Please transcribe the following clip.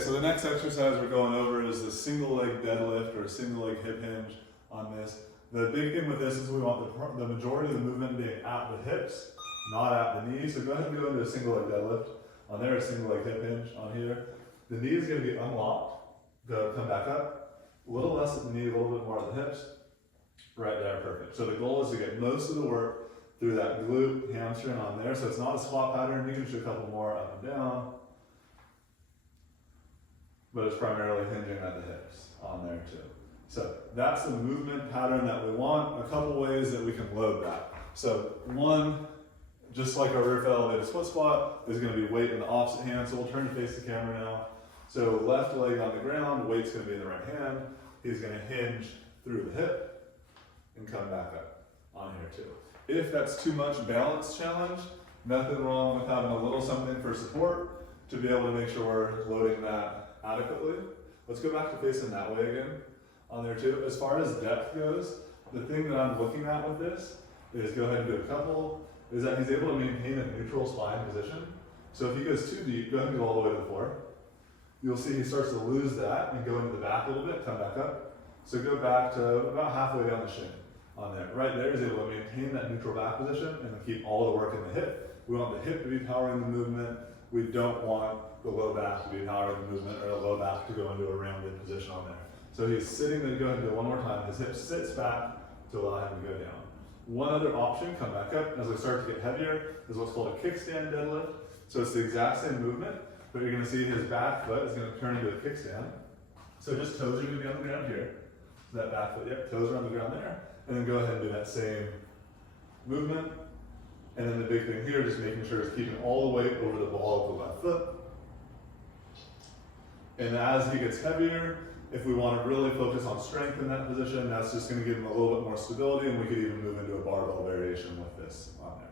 so the next exercise we're going over is the single leg deadlift or single leg hip hinge on this. The big thing with this is we want the majority of the movement being at the hips, not at the knees. So go ahead and go into a single leg deadlift. On there, a single leg hip hinge on here. The knee is going to be unlocked. Go come back up. A little less at the knee, a little bit more at the hips. Right there, perfect. So the goal is to get most of the work through that glute hamstring on there. So it's not a squat pattern. You can do a couple more up and down. But it's primarily hinging at the hips on there too. So that's the movement pattern that we want. A couple ways that we can load that. So one, just like our rear elevated split squat, there's going to be weight in the opposite hand. So we'll turn to face the camera now. So left leg on the ground, weight's going to be in the right hand. He's going to hinge through the hip and come back up on here too. If that's too much balance challenge, nothing wrong with having a little something for support to be able to make sure we're loading that adequately. Let's go back to facing that way again on there too. As far as depth goes, the thing that I'm looking at with this is go ahead and do a couple, is that he's able to maintain a neutral spine position. So if he goes too deep, go ahead and go all the way to the floor. You'll see he starts to lose that and go into the back a little bit, come back up. So go back to about halfway down the shin on there. Right there is able to maintain that neutral back position and then keep all the work in the hip. We want the hip to be powering the movement. We don't want the low back to be powering the movement or the low back to go into a rounded position on there. So he's sitting there, go ahead and do it one more time. His hip sits back to allow him to go down. One other option, come back up, as we start to get heavier, is what's called a kickstand deadlift. So it's the exact same movement, but you're gonna see his back foot is gonna turn into a kickstand. So just toes are gonna be on the ground here. So that back foot, yep, toes are on the ground there. And then go ahead and do that same movement. And then the big thing here, just making sure it's keeping all the weight over the ball of the left foot. And as he gets heavier, if we want to really focus on strength in that position, that's just going to give him a little bit more stability, and we could even move into a barbell variation with this on there.